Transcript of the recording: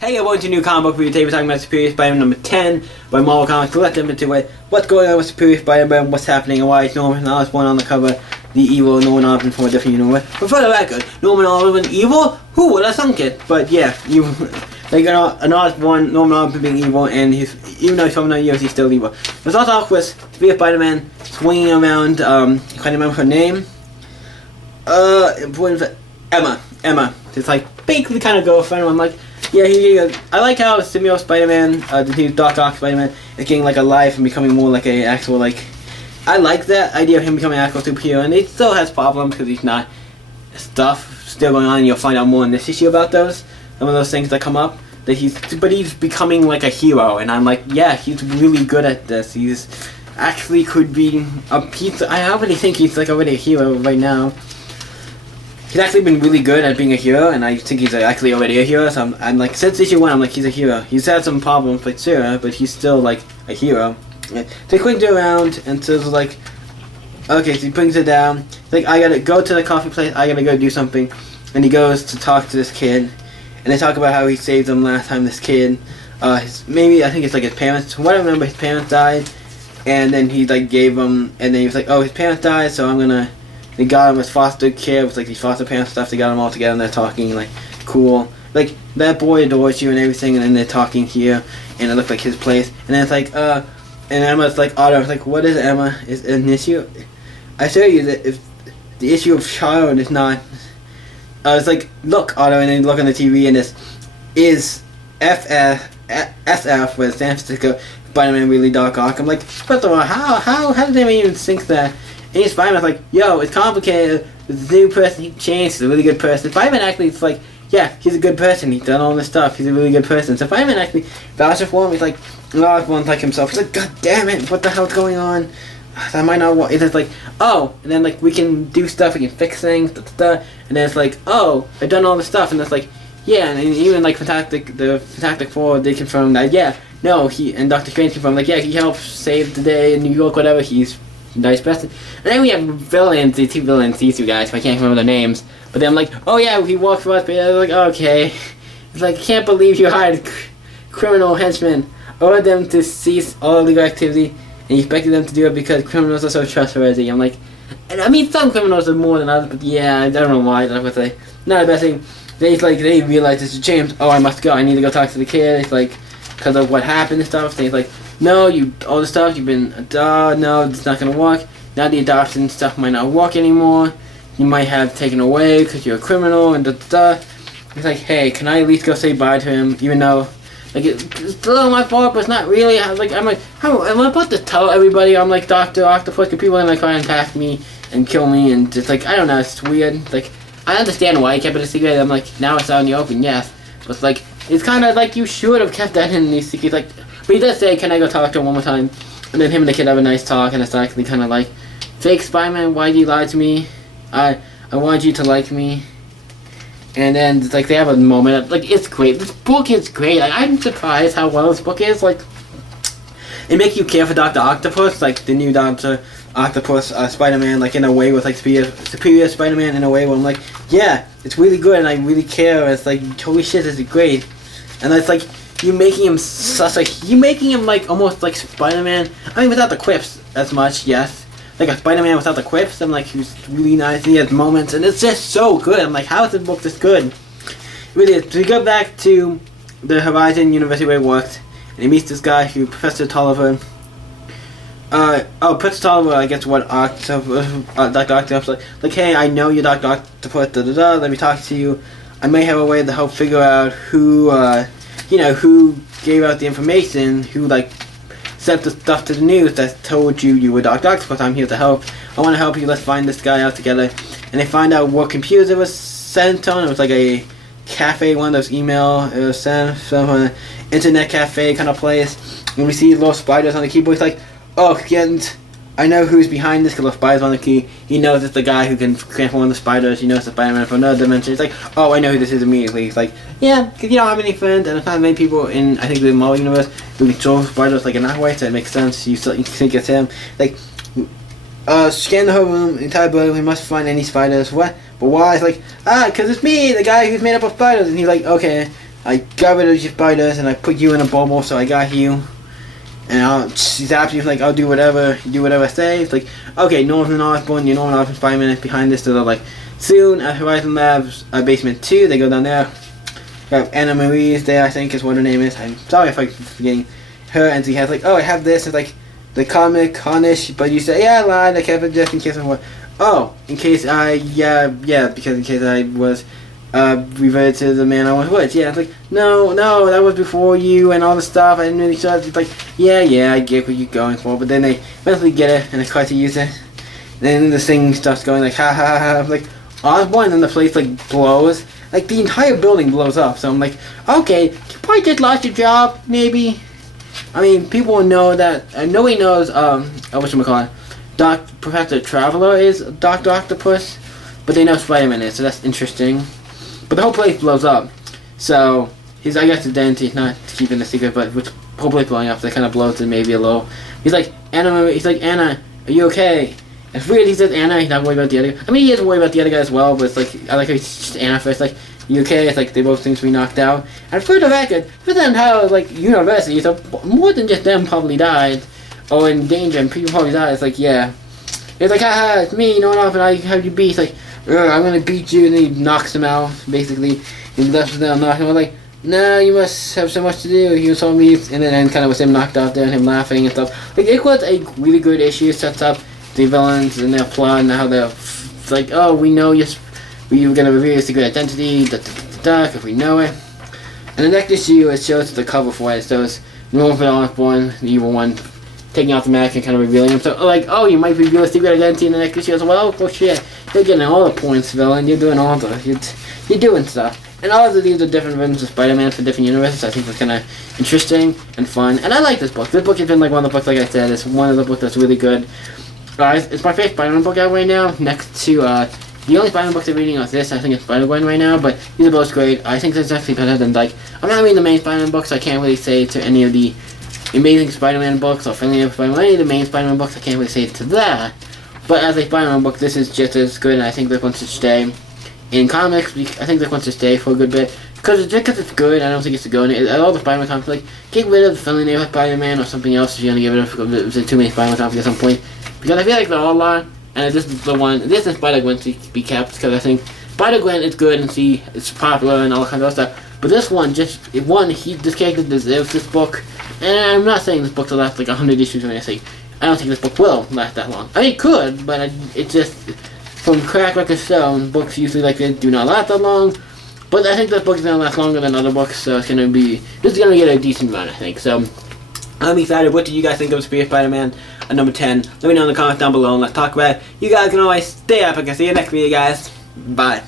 Hey, welcome to a new comic book review. Today we're talking about Superior Spider-Man number 10 by Marvel Comics Collective. Into it, what's going on with Superior Spider-Man, what's happening, and why is Norman Osborn on the cover, the evil Norman Osborn from a different universe. But for the record, Norman Osborn evil? Who would have thunk it? But yeah, they got an Osborn, Norman Osborn being evil, and even though he's from another universe, he's still evil. Let's start off with Superior Spider-Man swinging around, I can't remember her name. Emma. It's like basically kind of girlfriend. I'm like, yeah, I like how Simio Spider-Man, the new Doc Ock Spider-Man, is getting like a life and becoming more like a actual like. I like that idea of him becoming an actual superhero, and he still has problems because he's not stuff still going on. And you'll find out more in this issue about those some of those things that come up. That he's becoming like a hero, and I'm like, yeah, he's really good at this. He's actually could be a piece. I already think he's like already a hero right now. He's actually been really good at being a hero, and I think he's actually already a hero, so I'm like, since issue 1, I'm like, he's a hero. He's had some problems with Sarah, but he's still, like, a hero. So he brings her around, and says, like, okay, so he brings her down. He's like, I gotta go to the coffee place, I gotta go do something. And he goes to talk to this kid, and they talk about how he saved them last time, this kid. Maybe, I think it's, like, his parents. From what I remember, his parents died, and then he, like, gave them, and then he was like, oh, his parents died, so I'm gonna... They got him with foster care, with like these foster parents stuff. They got them all together and they're talking like cool. Like that boy adores you and everything, and then they're talking here, and it looked like his place. And then it's like and Emma's like, Otto, like, what is it, Emma? Is it an issue? I show you that if the issue of child is not. It's like, look, Otto, and then look on the TV, and this is SF with San Francisco Spider-Man really Doc Ock. I'm like, first of all, how did they even think that? And Spider-Man's like, yo, it's complicated. There's a new person, he changed, he's a really good person. Spider-Man actually is like, yeah, he's a good person, he's done all this stuff, he's a really good person. So Spider-Man actually vouches for him, he's like, no, everyone's like himself. He's like, god damn it, what the hell's going on? That might not work. It's just like, oh, and then like, we can do stuff, we can fix things, and then it's like, oh, I've done all this stuff, and it's like, yeah, and even like the Fantastic Four, they confirm that, yeah, no, and Doctor Strange confirmed, like, yeah, he helped save the day in New York, whatever, he's nice person. And then we have villains, the two villains, these two guys, I can't remember their names. But then I'm like, oh yeah, he walked for us, but I was like, okay. It's like, I can't believe you hired criminal henchmen. Ordered them to cease all illegal activity, and you expected them to do it because criminals are so trustworthy. I'm like, and I mean, some criminals are more than others, but yeah, I don't know why. That was like, not the best thing. They realize it's James. Oh, I must go. I need to go talk to the kid. It's like, because of what happened and stuff. Things like, no, all the stuff, you've been, no, it's not gonna work. Now the adoption stuff might not work anymore. You might have taken away because you're a criminal and It's like, hey, can I at least go say bye to him, even though, like, it's still my fault, but it's not really. I'm like, how am I about to tell everybody I'm like Dr. Octopus? Because people are gonna try and attack me and kill me, and just like, I don't know, it's weird. Like, I understand why he kept it a secret. I'm like, now it's out in the open, yes. But it's like, it's kind of like you should have kept that in the secret, like. But he does say, can I go talk to him one more time? And then him and the kid have a nice talk, and it's actually kind of like, fake Spider-Man, why did you lie to me? I wanted you to like me. And then it's like they have a moment, like, it's great. This book is great. Like, I'm surprised how well this book is. Like, it makes you care for Dr. Octopus, like the new Dr. Octopus Spider-Man, like in a way with like Superior Spider-Man in a way where I'm like, yeah, it's really good and I really care. It's like, holy shit, this is great. And it's like, you making him like almost like Spider-Man. I mean, without the quips as much, yes. Like a Spider-Man without the quips. I'm like, he's really nice. He has moments, and it's just so good. I'm like, how is this book this good? It really is. So we go back to the Horizon University where he worked, and he meets this guy who Professor Tolliver. Professor Tolliver, I guess what Dr. Octopus like, hey, I know you're Dr. Octopus. Let me talk to you. I may have a way to help figure out who gave out the information, who, like, sent the stuff to the news that told you were Dr. Octopus. I'm here to help. I want to help you. Let's find this guy out together. And they find out what computers it was sent on. It was like a cafe, one of those email, it was sent from an internet cafe kind of place. And we see little spiders on the keyboard. It's like, oh, I know who's behind this, because the spider's on the key. He knows it's the guy who can transform the spiders. He knows the Spider-Man from another dimension. It's like, oh, I know who this is immediately. It's like, yeah, because you don't have any friends, and there's not many people in, I think, the Marvel Universe who control spiders like in that way, so it makes sense. You think it's him. Like, scan the whole room, the entire building, we must find any spiders. What? But why? It's like, because it's me, the guy who's made up of spiders. And he's like, okay, I got rid of your spiders and I put you in a bubble, so I got you. And she's absolutely like, I'll do whatever I say. It's like, okay, Norman Osborn, you Norman Osborn Spider-Man behind this, so they're like, soon at Horizon Labs basement 2, they go down there. We have Anna Marie's there, I think is what her name is. I'm sorry if I'm forgetting her, and she has like, oh, I have this, it's like the comic Cornish, but you say, yeah, I lied, I kept it just in case I was, oh, in case because in case I was reverted to the man I once was. Yeah, it's like, no, that was before you and all the stuff. I didn't really show it. It's like, yeah, I get what you're going for. But then they eventually get it and they try to use it. Then this thing starts going like, ha ha ha. Like, Osborn, and then the place like blows. Like, the entire building blows up. So I'm like, okay, you probably just lost your job, maybe. I mean, people will know that. Nobody knows, whatchamacallit, Professor Traveler is Dr. Octopus. But they know Spider-Man is, so that's interesting. But the whole place blows up, so he's, I guess, he's not keeping the secret, but with the whole place blowing up, that kind of blows it maybe a little. He's like, Anna, are you okay? It's weird he says Anna, he's not worried about the other guy. I mean, he is worried about the other guy as well, but it's like, I like how he's just Anna first, like, you okay? It's like, they both seem to be knocked out. And for the record, for the entire, like, university, so more than just them probably died, or in danger, and people probably died. It's like, yeah. It's like, haha, it's me, no one off, and I have you beat. It's like, I'm gonna beat you, and then he knocks him out, basically. He left them down, knocking him out, like, nah, you must have so much to do. He was on me, and then kind of was him knocked out there, and him laughing and stuff. Like, it was a really good issue, sets up the villains and their plot, and how they're, it's like, oh, we know we're gonna reveal your secret identity, if we know it. And the next issue, it shows the cover for it. It shows Norman Osborn, the evil one, taking off the mask and kind of revealing him. So, like, oh, you might reveal a secret identity in the next issue as well? Oh, shit. You're getting all the points, villain. You're doing all the... You're doing stuff. And all of these are different versions of Spider-Man for different universes. I think that's kind of interesting and fun. And I like this book. This book has been, like, one of the books, like I said. It's one of the books that's really good. It's my favorite Spider-Man book out right now. Next to, the only Spider-Man books I'm reading is this. I think it's Spider-Gwen right now. But these are both great. I think this is actually better than, like... I'm not reading the main Spider-Man books, so I can't really say to any of the Amazing Spider-Man books or Friendly Spider-Man, any of the main Spider-Man books, I can't really say to that. But as a Spider-Man book, this is just as good, and I think this one should stay in comics. I think this one should stay for a good bit. Just because it's good, I don't think it's to go in it. All the Spider-Man comics, like, get rid of the friendly name of Spider-Man or something else if you're going to get rid of too many Spider-Man comics at some point. Because I feel like they're all a lot, and this is the one, this is Spider-Gwen to be kept, because I think Spider-Gwen is good, and it's popular and all kinds of stuff. But this one, this character deserves this book. And I'm not saying this book will last like 100 issues or anything. I don't think this book will last that long. I mean, it could, but it's just, from crack like a stone, books usually like this do not last that long. But I think this book is going to last longer than other books, so this is going to get a decent run, I think. So, I'm excited. What do you guys think of Spear Spider-Man number 10? Let me know in the comments down below, and let's talk about it. You guys can always stay epic. I'll see you next video, guys. Bye.